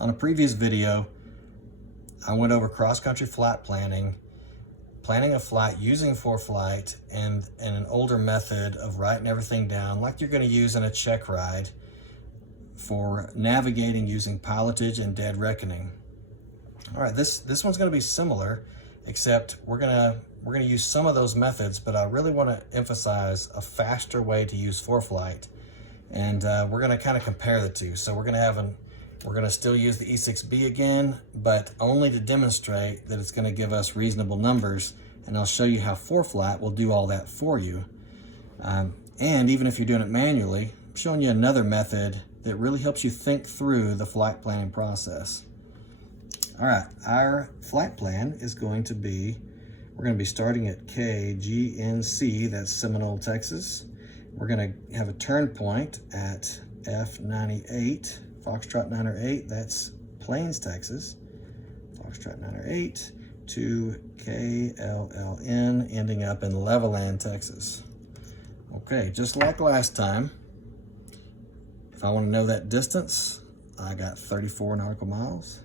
On a previous video, I went over cross-country flight planning, planning a flight using ForeFlight, and an older method of writing everything down like you're going to use in a check ride for navigating using pilotage and dead reckoning. All right, this one's going to be similar, except we're going to use some of those methods, but I really want to emphasize a faster way to use ForeFlight, and we're going to kind of compare the two. So we're going to still use the E6B again, but only to demonstrate that it's going to give us reasonable numbers, and I'll show you how ForeFlight will do all that for you. And even if you're doing it manually, I'm showing you another method that really helps you think through the flight planning process. All right, our flight plan is going to be, we're going to be starting at KGNC, that's Seminole, Texas. We're going to have a turn point at F98, Foxtrot 908, that's Plains, Texis, Foxtrot 908 to KLLN, ending up in Levelland, Texas. Okay, just like last time, if I want to know that distance, I got 34 nautical miles.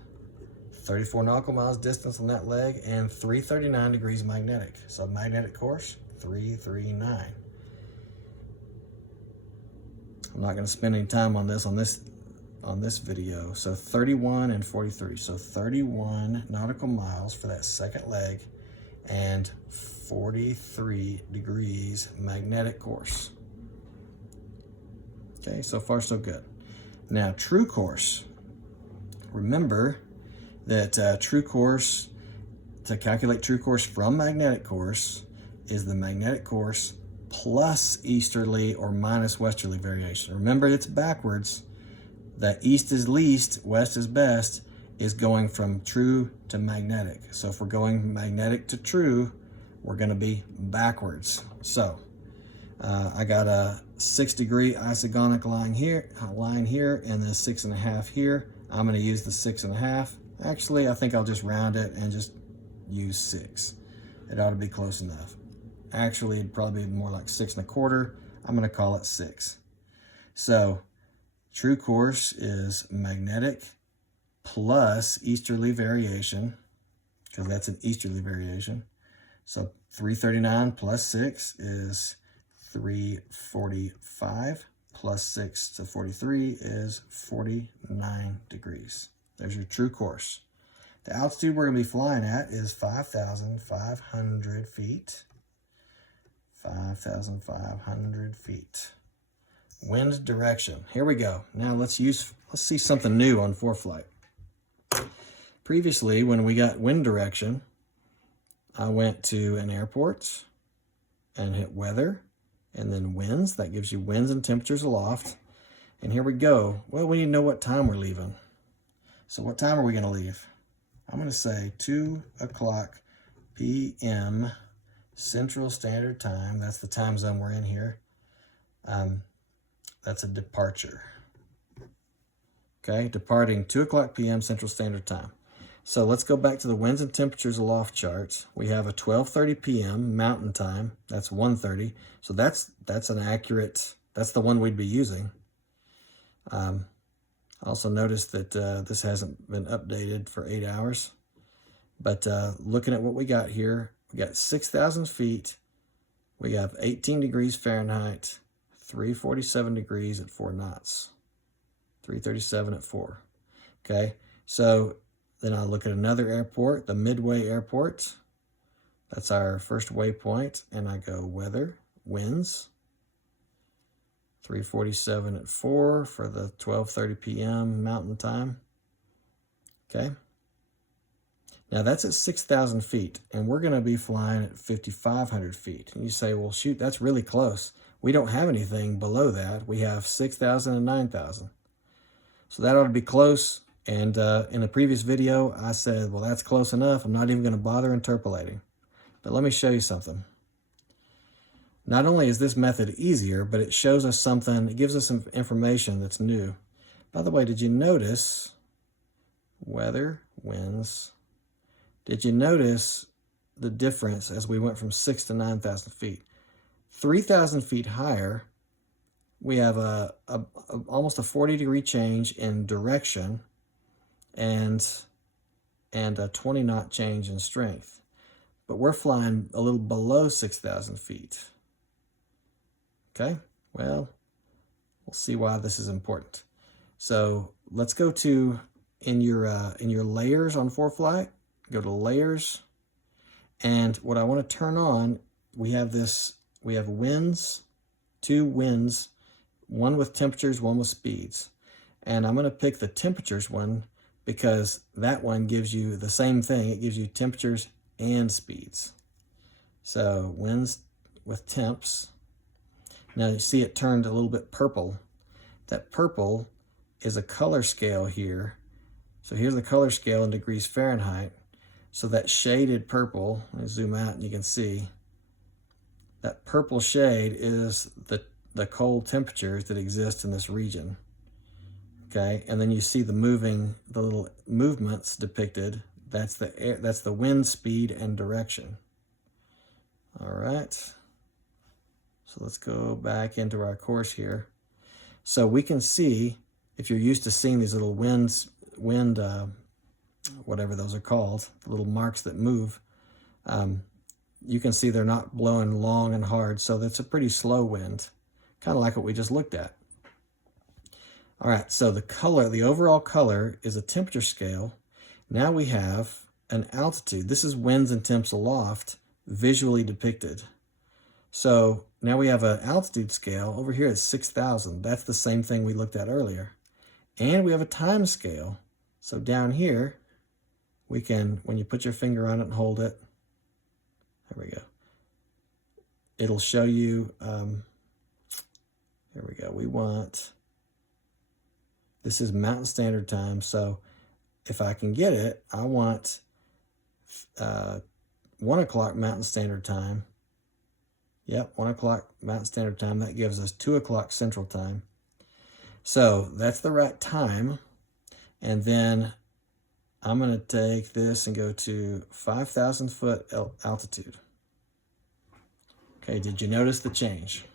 34 nautical miles distance on that leg and 339 degrees magnetic. So magnetic course, 339. I'm not going to spend any time on this video. So 31 and 43. So 31 nautical miles for that second leg and 43 degrees magnetic course. Okay, so far so good. Now true course. Remember that true course, to calculate true course from magnetic course, is the magnetic course plus easterly or minus westerly variation. Remember, it's backwards. That east is least, west is best, is going from true to magnetic. So if we're going magnetic to true, we're going to be backwards. So I got a 6-degree isogonic line here, and then 6.5 here. I'm going to use the 6.5. Actually, I think I'll just round it and just use 6. It ought to be close enough. Actually, it'd probably be more like 6.25. I'm going to call it 6. So true course is magnetic plus easterly variation, because that's an easterly variation. So 339 plus 6 is 345, plus 6 to 43 is 49 degrees. There's your true course. The altitude we're going to be flying at is 5,500 feet. 5,500 feet. Wind direction. Here we go. Now let's see something new on ForeFlight. Previously, when we got wind direction, I went to an airport and hit weather and then winds. That gives you winds and temperatures aloft. And here we go. Well, we need to know what time we're leaving. So what time are we going to leave? I'm going to say 2 o'clock p.m. Central Standard Time. That's the time zone we're in here. That's a departure. Okay, departing 2 o'clock p.m. Central Standard Time. So let's go back to the winds and temperatures aloft charts. We have a 12:30 p.m. Mountain Time. That's 1:30. So that's an accurate, that's the one we'd be using. Also notice that this hasn't been updated for 8 hours. But looking at what we got here, we got 6,000 feet. We have 18 degrees Fahrenheit, 347 degrees at 4 knots, 337 at 4. Okay, so then I look at another airport, the Midway Airport. That's our first waypoint, and I go weather, winds, 347 at 4 for the 12:30 p.m. Mountain Time. Okay. Now that's at 6,000 feet, and we're going to be flying at 5,500 feet. And you say, well, shoot, that's really close. We don't have anything below that. We have 6,000 and 9,000. So that ought to be close. And in a previous video, I said, well, that's close enough. I'm not even going to bother interpolating. But let me show you something. Not only is this method easier, but it shows us something, it gives us some information that's new. By the way, did you notice weather, winds? Did you notice the difference as we went from 6 to 9,000 feet? 3,000 feet higher, we have almost a 40-degree change in direction, and a 20 knot change in strength. But we're flying a little below 6,000 feet. Okay, well, we'll see why this is important. So let's go to, in your layers on ForeFlight, go to layers. And what I want to turn on, we have winds, 2 winds, one with temperatures, one with speeds. And I'm going to pick the temperatures one because that one gives you the same thing. It gives you temperatures and speeds. So winds with temps. Now you see it turned a little bit purple. That purple is a color scale here. So here's the color scale in degrees Fahrenheit. So that shaded purple, let me zoom out and you can see, that purple shade is the cold temperatures that exist in this region. Okay, and then you see the little movements depicted. That's the wind speed and direction. All right. So let's go back into our course here. So we can see, if you're used to seeing these little whatever those are called, the little marks that move, you can see they're not blowing long and hard. So that's a pretty slow wind, kind of like what we just looked at. All right, so the overall color is a temperature scale. Now we have an altitude. This is winds and temps aloft, visually depicted. So now we have an altitude scale. Over here it's 6,000. That's the same thing we looked at earlier. And we have a time scale. So down here, we can, when you put your finger on it and hold it, there we go. It'll show you, here we go. This is Mountain Standard Time. So if I can get it, I want 1 o'clock Mountain Standard Time. Yep, 1 o'clock Mountain Standard Time. That gives us 2 o'clock Central Time. So that's the right time. And then I'm going to take this and go to 5,000 foot altitude. Okay, did you notice the change?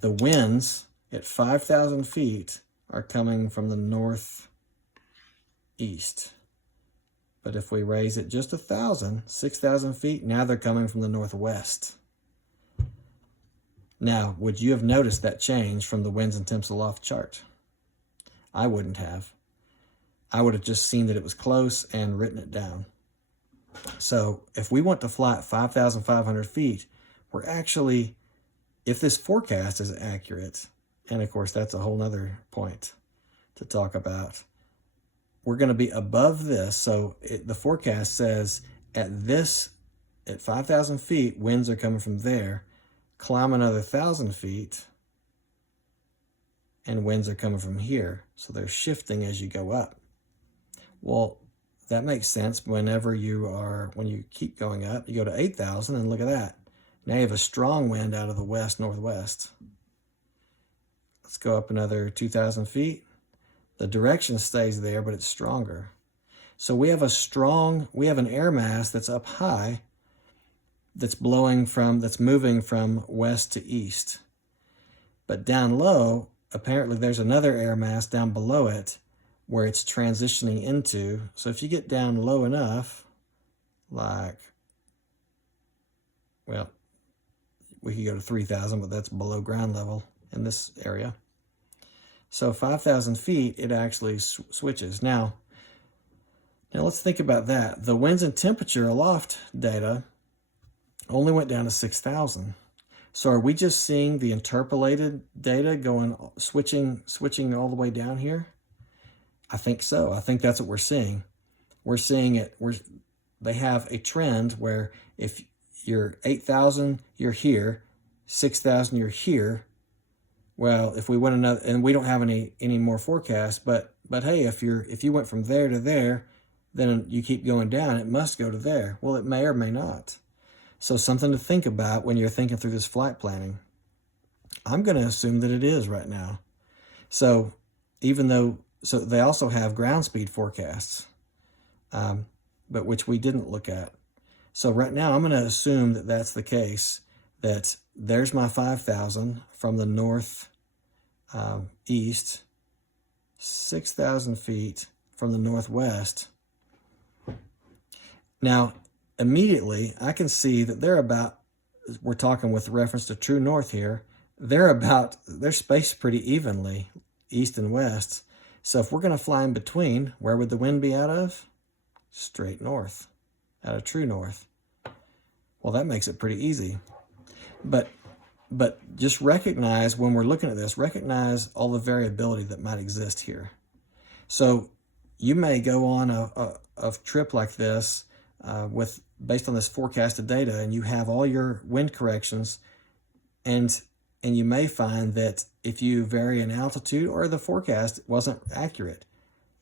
The winds at 5,000 feet are coming from the northeast. But if we raise it just 6,000 feet, now they're coming from the northwest. Now, would you have noticed that change from the winds and temps aloft chart? I wouldn't have. I would have just seen that it was close and written it down. So if we want to fly at 5,500 feet, we're actually, if this forecast is accurate, and of course that's a whole nother point to talk about, we're going to be above this. So the forecast says at 5,000 feet, winds are coming from there. Climb another 1,000 feet, and winds are coming from here. So they're shifting as you go up. Well, that makes sense when you keep going up, you go to 8,000 and look at that. Now you have a strong wind out of the west-northwest. Let's go up another 2,000 feet. The direction stays there, but it's stronger. So we have an air mass that's up high, that's moving from west to east. But down low, apparently there's another air mass down below it where it's transitioning into. So if you get down low enough, like, well, we could go to 3,000, but that's below ground level in this area. So 5,000 feet, it actually switches. Now let's think about that. The winds and temperature aloft data only went down to 6,000. So are we just seeing the interpolated data switching all the way down here? I think so. I think that's what we're seeing. We're seeing it. They have a trend where if you're 8,000, you're here. 6,000, you're here. Well, if we went another, and we don't have any more forecasts, but hey, if you went from there to there, then you keep going down. It must go to there. Well, it may or may not. So something to think about when you're thinking through this flight planning. I'm going to assume that it is right now. So so they also have ground speed forecasts, but which we didn't look at. So right now I'm going to assume that that's the case, that there's my 5,000 from the north east, 6,000 feet. from the northwest. Now, immediately, I can see that they're about, we're talking with reference to true north here, they're spaced pretty evenly, east and west. So if we're going to fly in between, where would the wind be out of? Straight north, out of true north. Well, that makes it pretty easy. But just recognize, when we're looking at this, recognize all the variability that might exist here. So you may go on a trip like this based on this forecasted data, and you have all your wind corrections, and you may find that if you vary in altitude or the forecast wasn't accurate,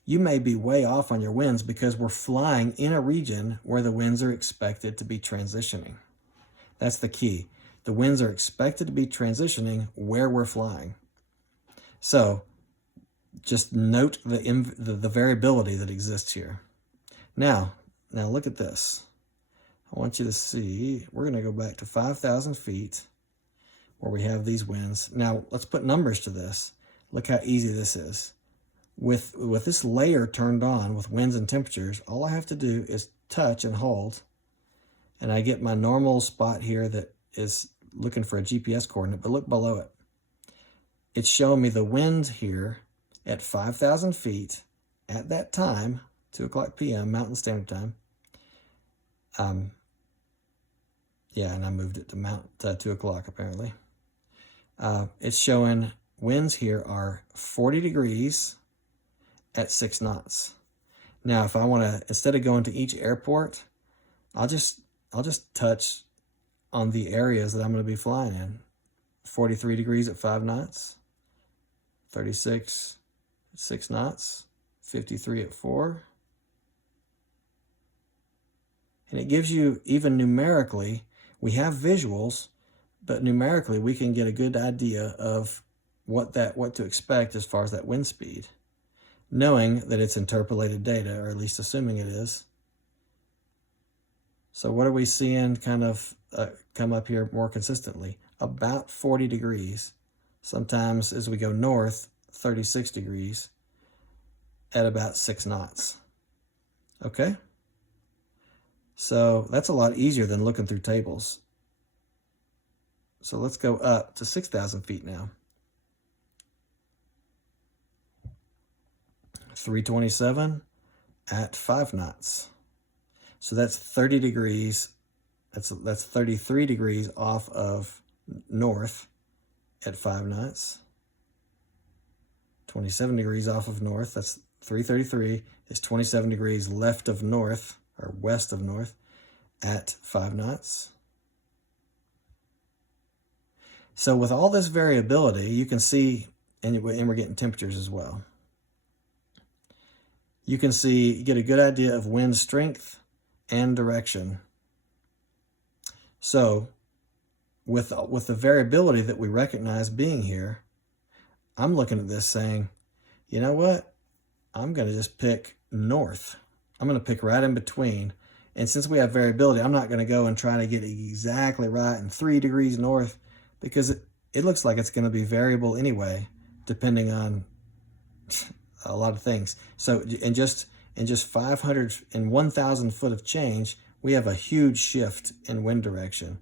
you may be way off on your winds because we're flying in a region where the winds are expected to be transitioning. That's the key. The winds are expected to be transitioning where we're flying. So just note the variability that exists here. Now look at this. I want you to see, we're going to go back to 5,000 feet where we have these winds. Now let's put numbers to this. Look how easy this is. With this layer turned on with winds and temperatures, all I have to do is touch and hold, and I get my normal spot here that is looking for a GPS coordinate, but look below it. It's showing me the wind here at 5,000 feet at that time, 2 o'clock p.m. Mountain Standard Time. Yeah, and I moved it to 2 o'clock apparently. It's showing winds here are 40 degrees at 6 knots. Now, if I want to, instead of going to each airport, I'll just touch on the areas that I'm going to be flying in. 43 degrees at 5 knots, 36 at 6 knots, 53 at 4. And it gives you, even numerically, we have visuals, but numerically we can get a good idea of what to expect as far as that wind speed, knowing that it's interpolated data, or at least assuming it is. So what are we seeing kind of come up here more consistently? About 40 degrees. Sometimes as we go north, 36 degrees at about 6 knots. Okay? So that's a lot easier than looking through tables. So let's go up to 6,000 feet now. 327 at 5 knots. So that's 30 degrees. That's 33 degrees off of north at 5 knots. 27 degrees off of north. That's 333. It's 27 degrees left of north, or west of north, at 5 knots. So with all this variability, you can see, and we're getting temperatures as well. You can see, you get a good idea of wind strength and direction. So with the variability that we recognize being here, I'm looking at this saying, you know what? I'm going to just pick north. I'm going to pick right in between. And since we have variability, I'm not going to go and try to get it exactly right in 3 degrees north, because it looks like it's going to be variable anyway, depending on a lot of things. So in just 500 and 1,000 foot of change, we have a huge shift in wind direction,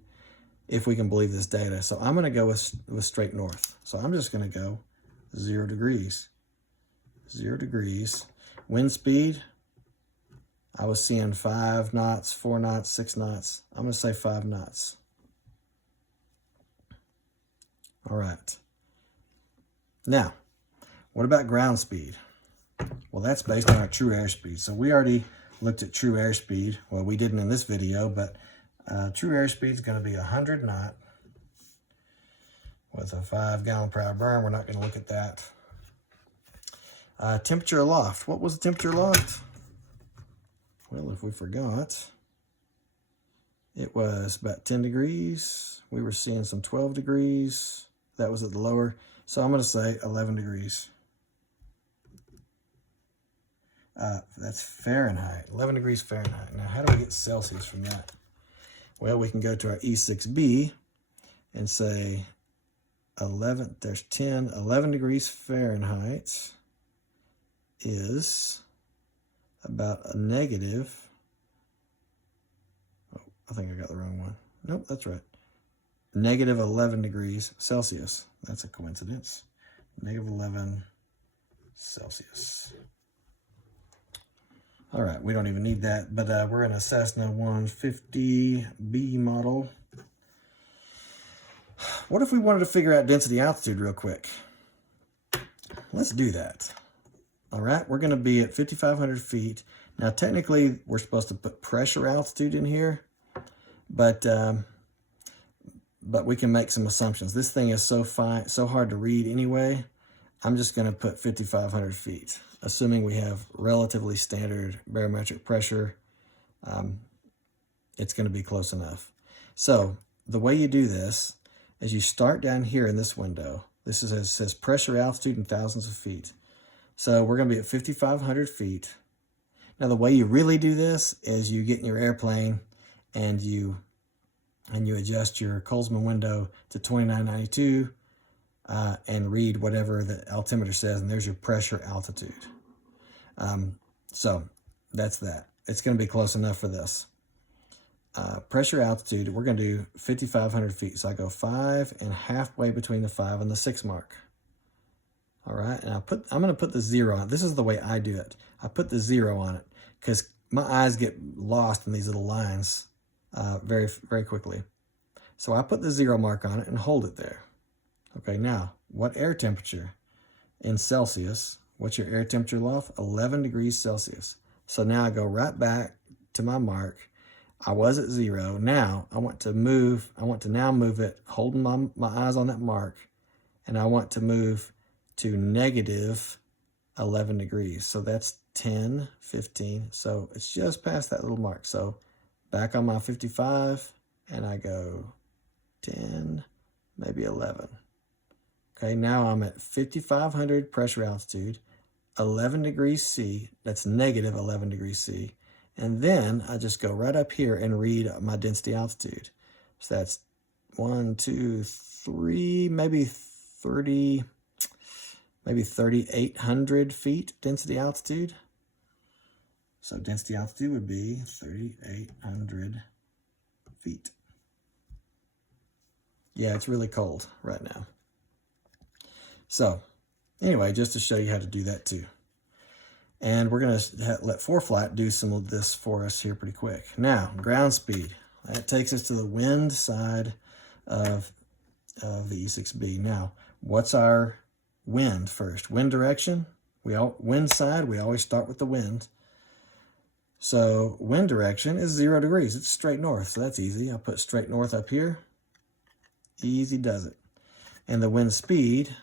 if we can believe this data. So I'm going to go with straight north. So I'm just going to go 0 degrees. 0 degrees. Wind speed, I was seeing 5 knots, 4 knots, 6 knots. I'm going to say 5 knots. All right. Now, what about ground speed? Well, that's based on our true airspeed. So we already looked at true airspeed. Well, we didn't in this video, but true airspeed is going to be 100 knot with a 5 gallon per hour burn. We're not going to look at that. Temperature aloft. What was the temperature aloft? Well, if we forgot, it was about 10 degrees. We were seeing some 12 degrees. That was at the lower. So I'm going to say 11 degrees. That's Fahrenheit, 11 degrees Fahrenheit. Now, how do we get Celsius from that? Well, we can go to our E6B and say 11 degrees Fahrenheit is about a negative, oh, I think I got the wrong one. Nope, that's right. Negative 11 degrees Celsius. That's a coincidence. Negative 11 Celsius. All right, we don't even need that, but we're in a Cessna 150B model. What if we wanted to figure out density altitude real quick? Let's do that. All right, we're going to be at 5,500 feet. Now, technically, we're supposed to put pressure altitude in here, but we can make some assumptions. This thing is so hard to read anyway. I'm just going to put 5,500 feet, assuming we have relatively standard barometric pressure. It's going to be close enough. So the way you do this is you start down here in this window. This says pressure altitude in thousands of feet. So we're going to be at 5,500 feet. Now the way you really do this is you get in your airplane and you adjust your Colesman window to 2992 and read whatever the altimeter says, and there's your pressure altitude. So that's that. It's going to be close enough for this. Pressure altitude, we're going to do 5,500 feet. So I go 5 and halfway between the 5 and the 6 mark. All right, and I'm going to put the 0 on it. This is the way I do it. I put the 0 on it because my eyes get lost in these little lines very, very quickly. So I put the 0 mark on it and hold it there. Okay, now, what air temperature in Celsius? What's your air temperature aloft? 11 degrees Celsius. So now I go right back to my mark. I was at 0. Now I want to now move it, holding my eyes on that mark, and I want to move to negative 11 degrees. So that's 10, 15. So it's just past that little mark. So back on my 55, and I go 10, maybe 11. Okay, now I'm at 5,500 pressure altitude, 11 degrees C. That's negative 11 degrees C. And then I just go right up here and read my density altitude. So that's 1, 2, 3, maybe 3,800 feet density altitude. So density altitude would be 3,800 feet. Yeah, it's really cold right now. So anyway, just to show you how to do that too. And we're going to let ForeFlight do some of this for us here pretty quick. Now, ground speed. That takes us to the wind side of the E6B. Now, what's our wind first? Wind direction. Wind side, we always start with the wind. So wind direction is 0 degrees. It's straight north, so that's easy. I'll put straight north up here. Easy does it. And the wind speed,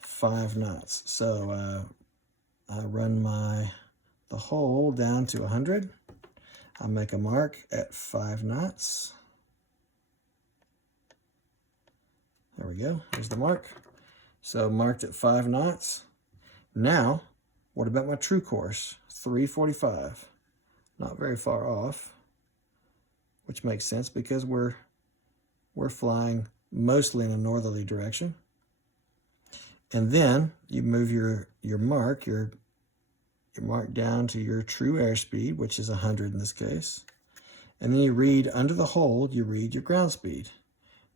5 knots. So I run the hole down to 100. I make a mark at 5 knots. There we go. There's the mark. So marked at 5 knots. Now, what about my true course? 345. Not very far off, which makes sense because we're flying mostly in a northerly direction. And then you move your mark down to your true airspeed, which is 100 in this case. And then you read under the hold, you read your ground speed,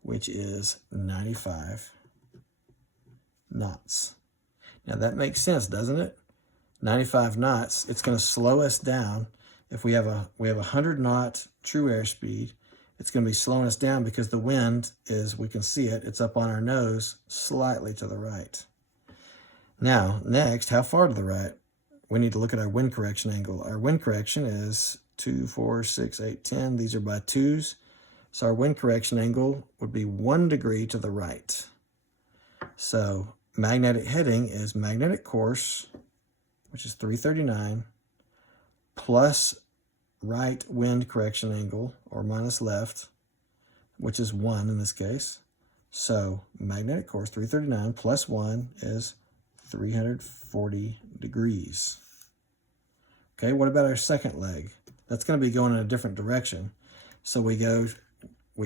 which is 95 knots. Now that makes sense, doesn't it? 95 knots, it's going to slow us down. If we have a 100 knot true airspeed, it's going to be slowing us down because the wind is, we can see it, it's up on our nose slightly to the right. Now, next, how far to the right? We need to look at our wind correction angle. Our wind correction is 2, 4, 6, 8, 10. These are by 2s. So our wind correction angle would be 1 degree to the right. So magnetic heading is magnetic course, which is 339, plus right wind correction angle, or minus left, which is 1 in this case. So magnetic course, 339 plus 1 is 340 degrees. Okay, what about our second leg? That's going to be going in a different direction. So we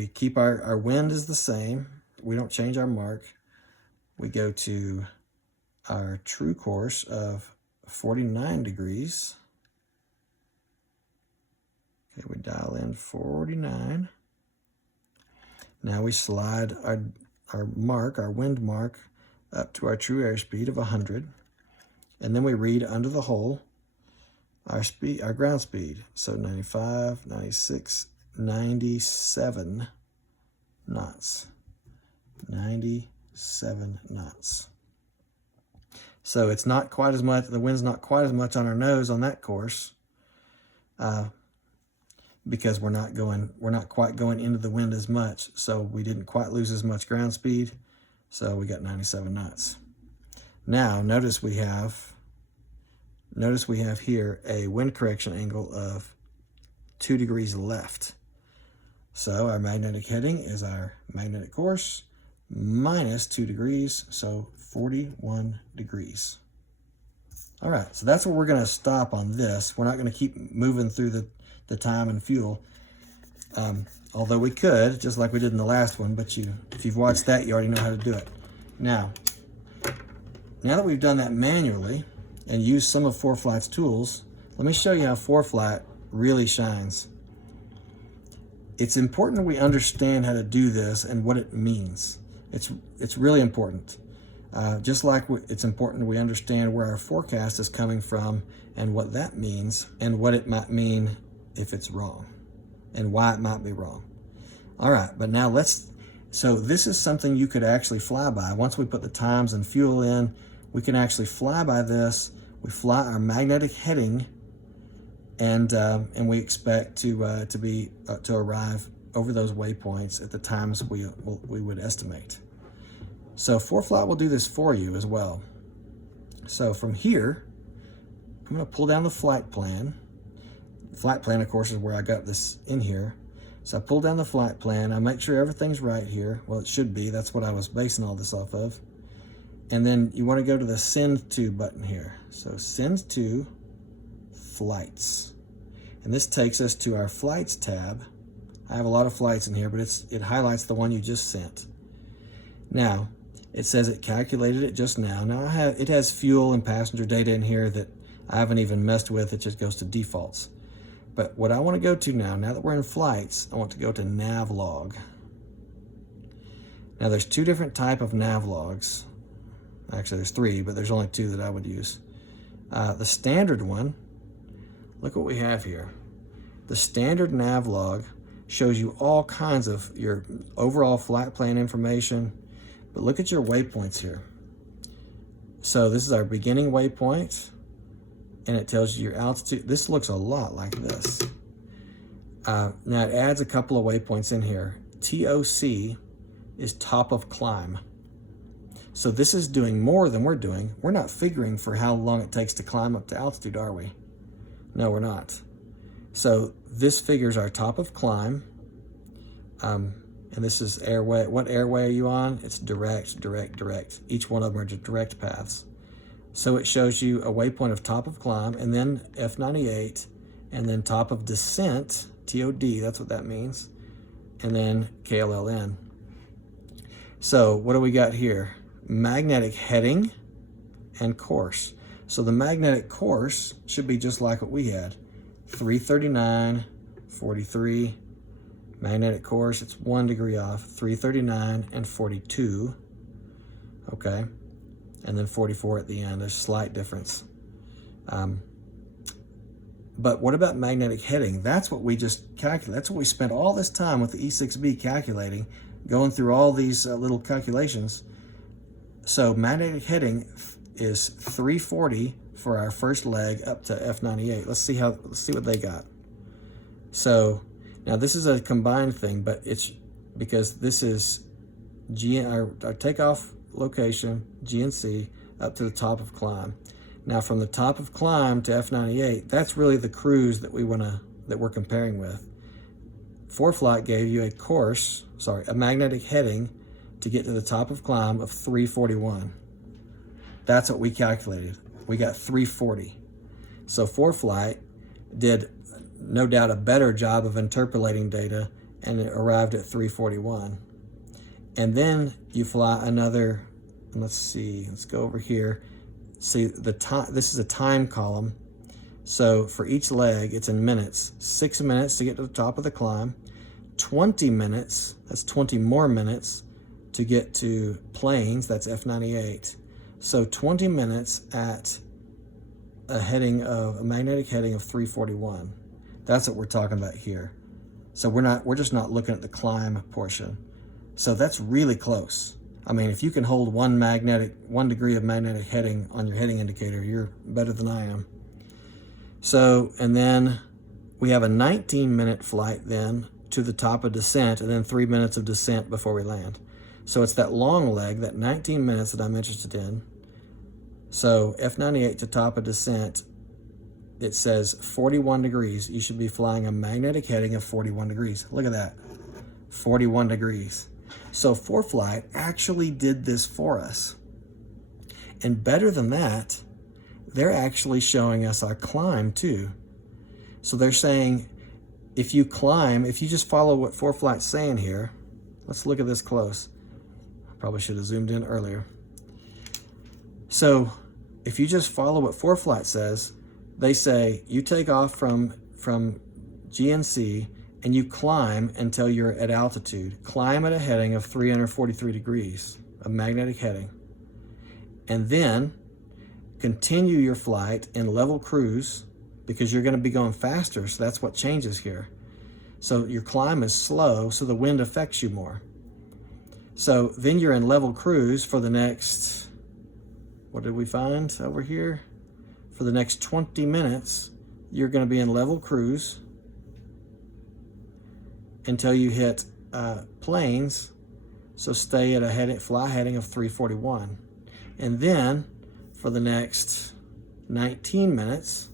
keep our wind is the same. We don't change our mark. We go to our true course of 49 degrees. Okay, we dial in 49. Now we slide our wind mark, up to our true airspeed of 100. And then we read under the hole our ground speed. So 95, 96, 97 knots. 97 knots. So it's not quite as much, the wind's not quite as much on our nose on that course, because we're not quite going into the wind as much. So we didn't quite lose as much ground speed. So we got 97 knots. Now notice we have here a wind correction angle of 2 degrees left. So our magnetic heading is our magnetic course minus 2 degrees, so 41 degrees. All right, so that's where we're going to stop on this. We're not going to keep moving through the time and fuel, although we could, just like we did in the last one, but if you've watched that, you already know how to do it. Now that we've done that manually and used some of ForeFlight's tools, let me show you how ForeFlight really shines. It's important we understand how to do this and what it means. It's really important. Just like it's important we understand where our forecast is coming from and what that means and what it might mean if it's wrong and why it might be wrong. All right, but now so this is something you could actually fly by. Once we put the times and fuel in, we can actually fly by this. We fly our magnetic heading, and we expect to arrive over those waypoints at the times we would estimate. So ForeFlight will do this for you as well. So from here, I'm going to pull down the flight plan. The flight plan, of course, is where I got this in here. So I pull down the flight plan. I make sure everything's right here. Well, it should be. That's what I was basing all this off of. And then you want to go to the Send To button here. So Send To Flights. And this takes us to our Flights tab. I have a lot of flights in here, but it highlights the one you just sent. Now, it says it calculated it just now. Now it has fuel and passenger data in here that I haven't even messed with. It just goes to defaults. But what I want to go to now that we're in flights, I want to go to nav log. Now there's 2 different type of nav logs. Actually, there's 3, but there's only 2 that I would use. The standard one, look what we have here. The standard nav log shows you all kinds of your overall flight plan information, but look at your waypoints here. So this is our beginning waypoint, and it tells you your altitude. This looks a lot like this. Now it adds a couple of waypoints in here. TOC is top of climb. So this is doing more than we're doing. We're not figuring for how long it takes to climb up to altitude, are we? No, we're not. So this figures our top of climb. And this is airway. What airway are you on? It's direct, direct, direct. Each one of them are just direct paths. So it shows you a waypoint of top of climb, and then F98, and then top of descent, TOD, that's what that means, and then KLLN. So what do we got here? Magnetic heading and course. So the magnetic course should be just like what we had. 339, 43. Magnetic course, it's 1 degree off. 339 and 42. Okay. And then 44 at the end. There's a slight difference. But what about magnetic heading? That's what we just calculated. That's what we spent all this time with the E6B calculating, going through all these little calculations. So magnetic heading is 340 for our first leg up to F98. Let's see what they got. So now this is a combined thing, but it's because this is our takeoff location, GNC, up to the top of climb. Now from the top of climb to F98, that's really the cruise that we're comparing with. ForeFlight gave you a magnetic heading to get to the top of climb of 341. That's what we calculated. We got 340. So ForeFlight did no doubt a better job of interpolating data, and it arrived at 341. And then you fly another, let's go over here. See the time, this is a time column. So for each leg, it's in minutes. 6 minutes to get to the top of the climb, 20 minutes, that's 20 more minutes to get to planes, that's F98. So 20 minutes at a magnetic heading of 341. That's what we're talking about here. So we're just not looking at the climb portion. So that's really close. I mean, if you can hold 1 degree of magnetic heading on your heading indicator, you're better than I am. So, and then we have a 19-minute flight then to the top of descent, and then 3 minutes of descent before we land. So it's that long leg, that 19 minutes that I'm interested in. So F98 to top of descent, it says 41 degrees. You should be flying a magnetic heading of 41 degrees. Look at that, 41 degrees. So ForeFlight actually did this for us. And better than that, they're actually showing us our climb too. So they're saying, if you climb, if you just follow what ForeFlight's saying here, let's look at this close. I probably should have zoomed in earlier. So if you just follow what ForeFlight says, they say you take off from GNC and you climb until you're at altitude. Climb at a heading of 343 degrees, a magnetic heading. And then continue your flight in level cruise, because you're going to be going faster, so that's what changes here. So your climb is slow, so the wind affects you more. So then you're in level cruise for the next, what did we find over here? For the next 20 minutes, you're going to be in level cruise until you hit planes. So stay at a fly heading of 341. And then for the next 19 minutes,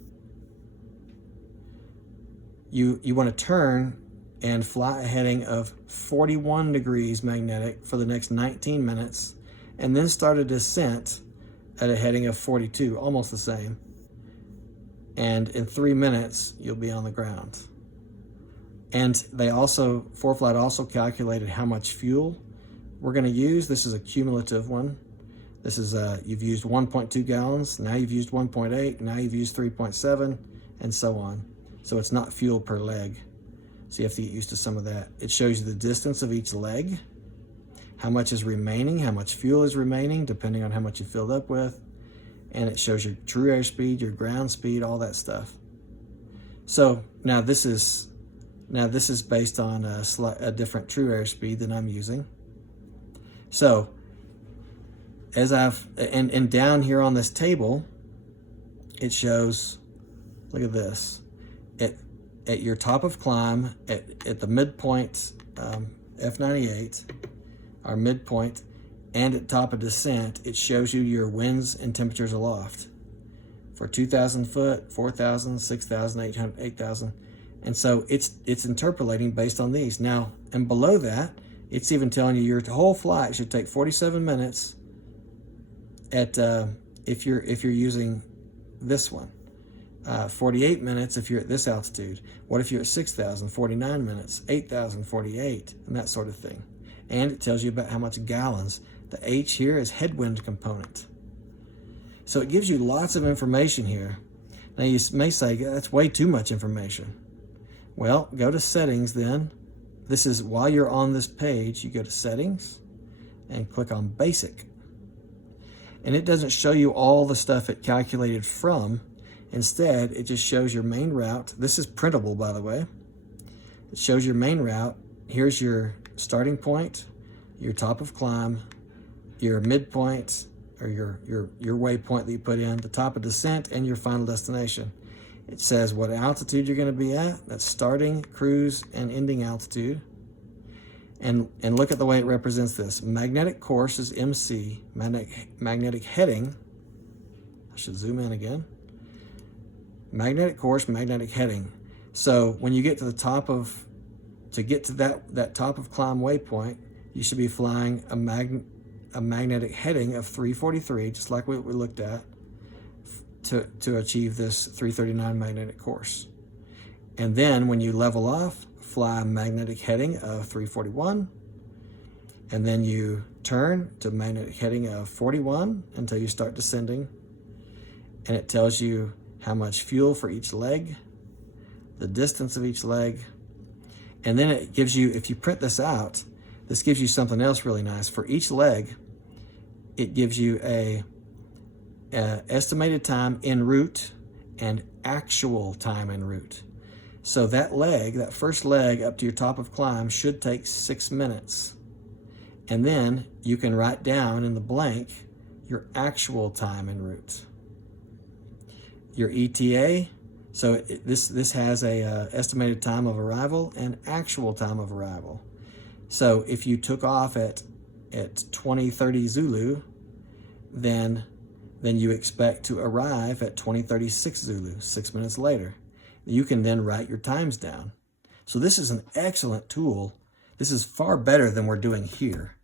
you want to turn and fly a heading of 41 degrees magnetic for the next 19 minutes, and then start a descent at a heading of 42, almost the same. And in 3 minutes, you'll be on the ground. And ForeFlight also calculated how much fuel we're going to use. This is a cumulative one. This is, you've used 1.2 gallons, now you've used 1.8, now you've used 3.7, and so on. So it's not fuel per leg. So you have to get used to some of that. It shows you the distance of each leg, how much is remaining, how much fuel is remaining, depending on how much you filled up with. And it shows your true airspeed, your ground speed, all that stuff. So now this is based on a different true airspeed than I'm using. So as and down here on this table, it shows, look at this, at your top of climb, at the midpoint, F98, our midpoint, and at top of descent, it shows you your winds and temperatures aloft for 2,000 foot, 4,000, 6,000, 800, 8,000. And so it's interpolating based on these. Now, and below that, it's even telling you your whole flight should take 47 minutes at if you're using this one. 48 minutes if you're at this altitude. What if you're at 6,000? 49 minutes, 8,000, 48, and that sort of thing. And it tells you about how much gallons. The H here is headwind component. So it gives you lots of information here. Now you may say, that's way too much information. Well, go to settings then. This is, while you're on this page, you go to settings and click on basic. And it doesn't show you all the stuff it calculated from. Instead, it just shows your main route. This is printable, by the way. It shows your main route. Here's your starting point, your top of climb, your midpoint, or your waypoint that you put in, the top of descent, and your final destination. It says what altitude you're going to be at. That's starting, cruise, and ending altitude. And look at the way it represents this. Magnetic course is MC, magnetic heading. I should zoom in again. Magnetic course, magnetic heading. So when you get to the top of, to get to that top of climb waypoint, you should be flying a magnetic heading of 343, just like what we looked at, to achieve this 339 magnetic course. And then when you level off, fly a magnetic heading of 341, and then you turn to magnetic heading of 41 until you start descending. And it tells you how much fuel for each leg, the distance of each leg, and then it gives you, if you print this out, this gives you something else really nice. For each leg, it gives you a estimated time en route and actual time en route. So that leg, that first leg up to your top of climb should take 6 minutes. And then you can write down in the blank your actual time en route. Your ETA, so this has a estimated time of arrival and actual time of arrival. So if you took off at 20:30 Zulu, then you expect to arrive at 20:36 Zulu, 6 minutes later. You can then write your times down. So this is an excellent tool. This is far better than we're doing here.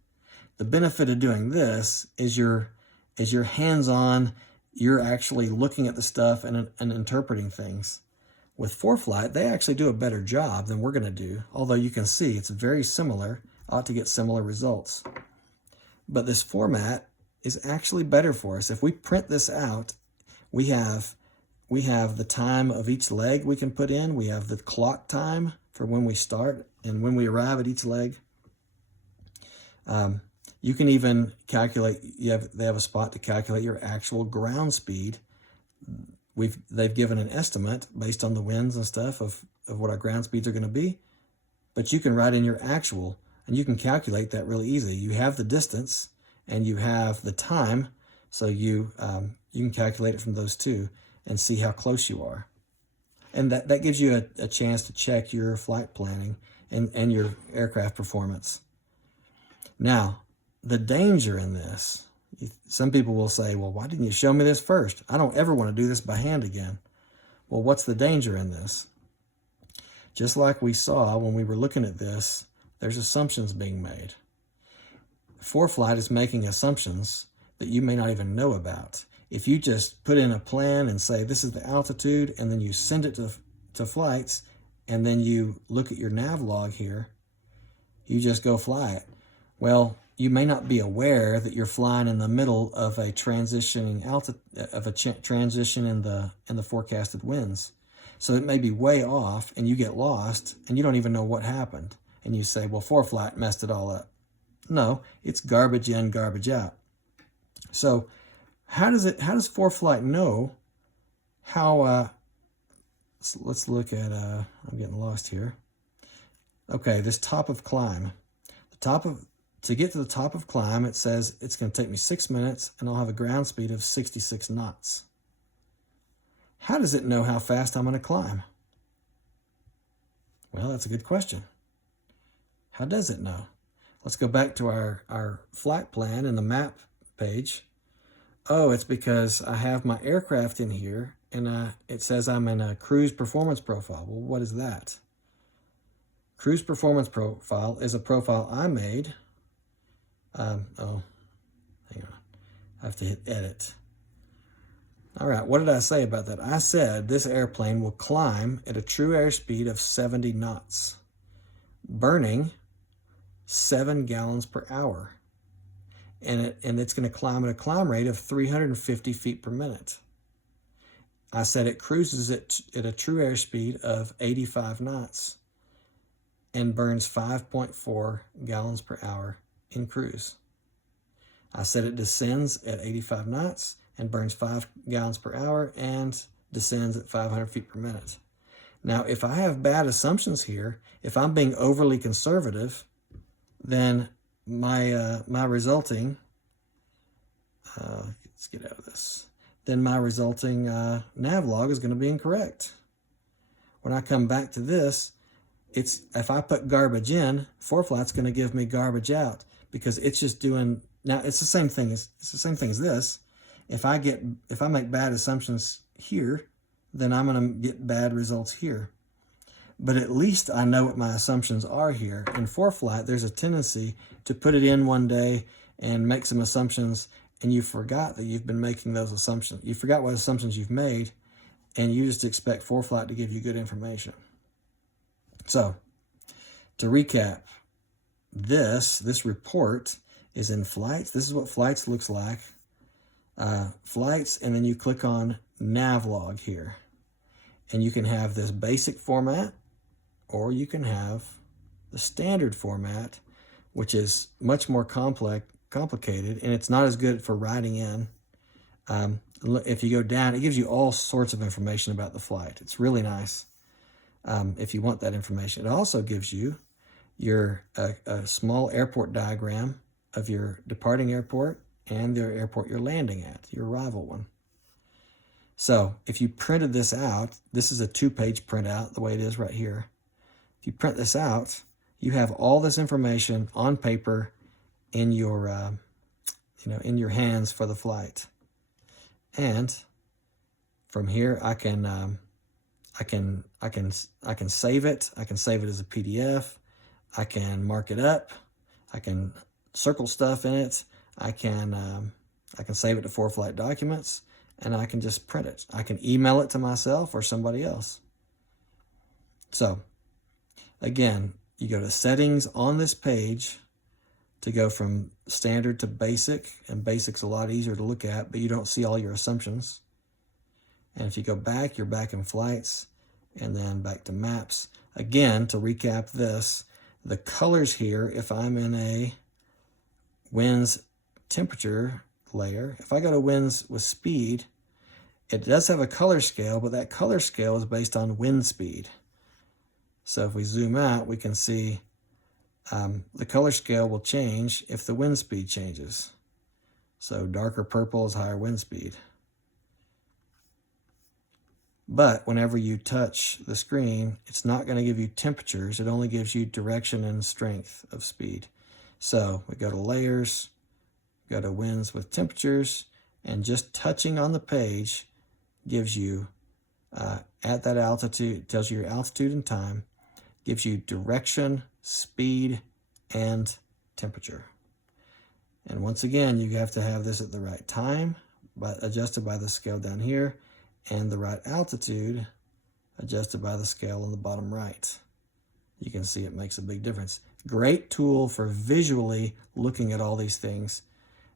The benefit of doing this is you're hands-on, you're actually looking at the stuff and interpreting things. With ForeFlight, they actually do a better job than we're going to do, although you can see it's very similar, ought to get similar results. But this format is actually better for us. If we print this out, we have the time of each leg we can put in. We have the clock time for when we start and when we arrive at each leg. You can even calculate, they have a spot to calculate your actual ground speed. They've given an estimate based on the winds and stuff of what our ground speeds are going to be. But you can write in your actual, and you can calculate that really easy. You have the distance and you have the time, so you can calculate it from those two and see how close you are. And that gives you a chance to check your flight planning and your aircraft performance. Now, the danger in this, some people will say, well, why didn't you show me this first? I don't ever want to do this by hand again. Well, what's the danger in this? Just like we saw when we were looking at this, there's assumptions being made. ForeFlight is making assumptions that you may not even know about. If you just put in a plan and say, this is the altitude, and then you send it to flights, and then you look at your nav log here, you just go fly it. Well, you may not be aware that you're flying in the middle of a transitioning transition in the forecasted winds. So it may be way off and you get lost and you don't even know what happened. And you say, well, ForeFlight messed it all up. No, it's garbage in, garbage out. So how does ForeFlight know how, let's look at, I'm getting lost here. Okay, this top of climb. To get to the top of climb, it says it's going to take me 6 minutes and I'll have a ground speed of 66 knots. How does it know how fast I'm going to climb? Well, that's a good question. How does it know? Let's go back to our flight plan in the map page. Oh, it's because I have my aircraft in here and it says I'm in a cruise performance profile. Well, what is that? Cruise performance profile is a profile I made. Hang on. I have to hit edit. All right, what did I say about that? I said this airplane will climb at a true airspeed of 70 knots, burning 7 gallons per hour. And it's going to climb at a climb rate of 350 feet per minute. I said it cruises at a true airspeed of 85 knots and burns 5.4 gallons per hour in cruise. I said it descends at 85 knots and burns 5 gallons per hour and descends at 500 feet per minute. Now, if I have bad assumptions here, if I'm being overly conservative, then my resulting, let's get out of this, then my resulting nav log is going to be incorrect. When I come back to this, if I put garbage in, ForeFlight's going to give me garbage out because it's just doing, now it's the same thing as this. If I make bad assumptions here, then I'm going to get bad results here. But at least I know what my assumptions are here. In ForeFlight, there's a tendency to put it in one day and make some assumptions, and you forgot that you've been making those assumptions. You forgot what assumptions you've made, and you just expect ForeFlight to give you good information. So, to recap, this report is in Flights. This is what Flights looks like. Flights, and then you click on nav log here. And you can have this basic format, or you can have the standard format, which is much more complicated, and it's not as good for writing in. If you go down, it gives you all sorts of information about the flight. It's really nice if you want that information. It also gives you your a small airport diagram of your departing airport and the airport you're landing at, your arrival one. So if you printed this out, this is a 2-page printout the way it is right here. If you print this out, you have all this information on paper in your in your hands for the flight. And from here I can save it. I can save it as a PDF. I can mark it up. I can circle stuff in it. I can save it to ForeFlight documents, and I can just print it. I can email it to myself or somebody else. So again, you go to settings on this page to go from standard to basic, and basic's a lot easier to look at, but you don't see all your assumptions. And if you go back, you're back in flights, and then back to maps. Again, to recap this, the colors here, if I'm in a winds temperature layer, if I go to winds with speed, it does have a color scale, but that color scale is based on wind speed. So if we zoom out, we can see the color scale will change if the wind speed changes. So darker purple is higher wind speed. But whenever you touch the screen, it's not going to give you temperatures. It only gives you direction and strength of speed. So we go to layers, go to winds with temperatures, and just touching on the page gives you, at that altitude, tells you your altitude and time, gives you direction, speed, and temperature. And once again, you have to have this at the right time, but adjusted by the scale down here, and the right altitude adjusted by the scale on the bottom right. You can see it makes a big difference. Great tool for visually looking at all these things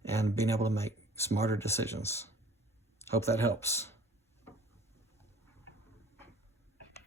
and being able to make smarter decisions. Hope that helps.